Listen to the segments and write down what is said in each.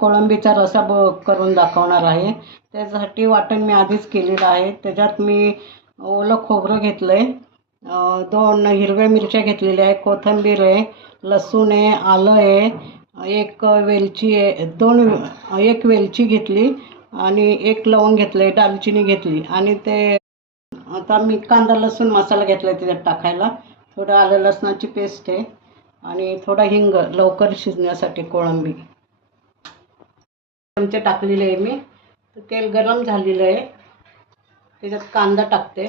कोळंबीचा रस्सा करून दाखवणार आहे। त्यासाठी वाटण मी आधीच केलेलं आहे। त्याच्यात मी ओलं खोबरं घेतलं आहे, 2 हिरव्या मिरच्या घेतलेल्या आहे, कोथिंबीर आहे, लसूण आहे, आलं आहे, एक वेलची आहे, 1 वेलची घेतली आणि 1 लवंग घेतलं आहे, दालचिनी घेतली आणि ते आता मी कांदा लसूण मसाला घेतला आहे त्याच्यात टाकायला। थोडं आलं लसणाची पेस्ट आहे आणि थोडा हिंग लवकर शिजण्यासाठी कोळंबी चमचे टाकलेले आहे मी। तेल गरम झालेलं आहे, त्याच्यात कांदा टाकते।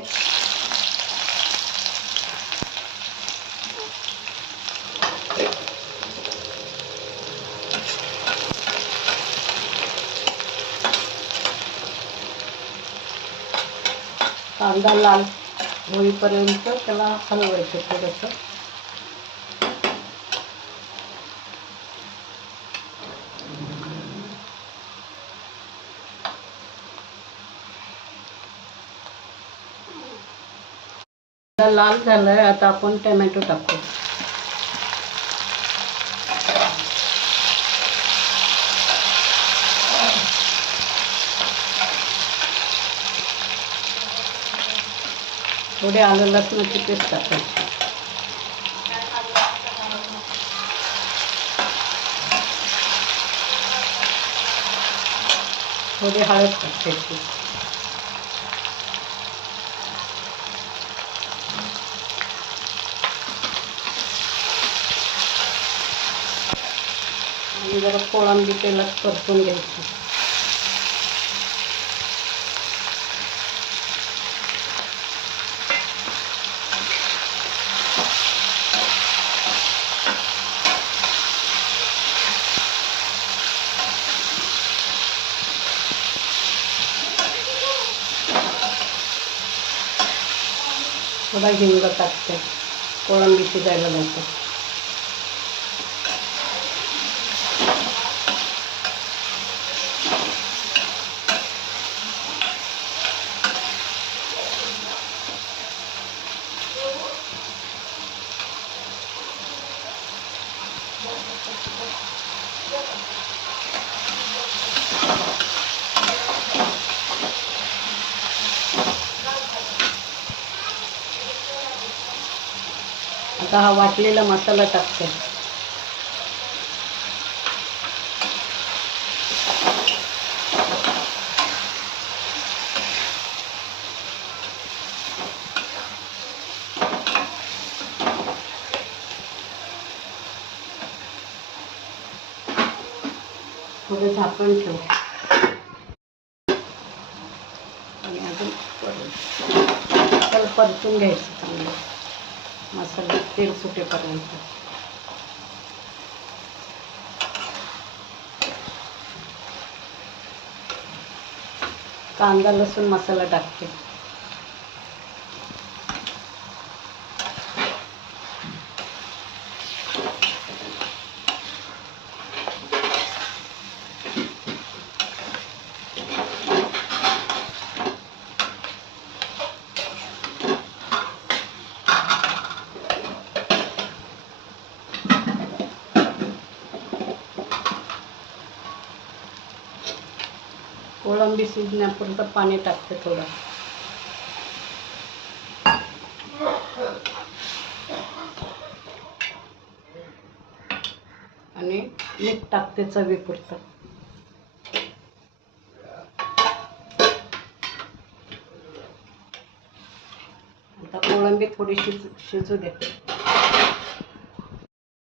कांदा लाल होईपर्यंत त्याला हलवायचं थोडंसं। लाल झालंय, आता आपण टोमॅटो टाकू। थोडे आलं लसणाची पेस्ट टाकायची। थोडी हळद टाकायची। आणि जरा कोळंबी तेलात परतून घ्यायची। थोडा हिंग टाकते, कोळंबी शिजायला लागते। आता हा वाटलेला मसाला टाकते। थोडं झाकण ठेव आणि अजून परतून घ्यायचं चांगलं, मसाला तेल सुटेपर्यंत। कांदा लसूण मसाला टाकते। कोळंबी शिजण्यापुरतं पाणी टाकते थोडं आणि मीठ टाकते चवीपुरतं। आता कोळंबी थोडी शिजू दे।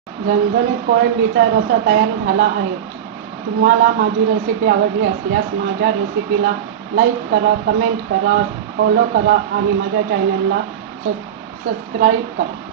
झणझणीत कोळंबीचा रस्सा तयार झाला आहे। तुम्हाला माझी रेसिपी आवडली असल्यास माझ्या रेसिपीला लाईक करा, कमेंट करा, फॉलो करा आणि माझ्या चॅनलला सबस्क्राईब करा।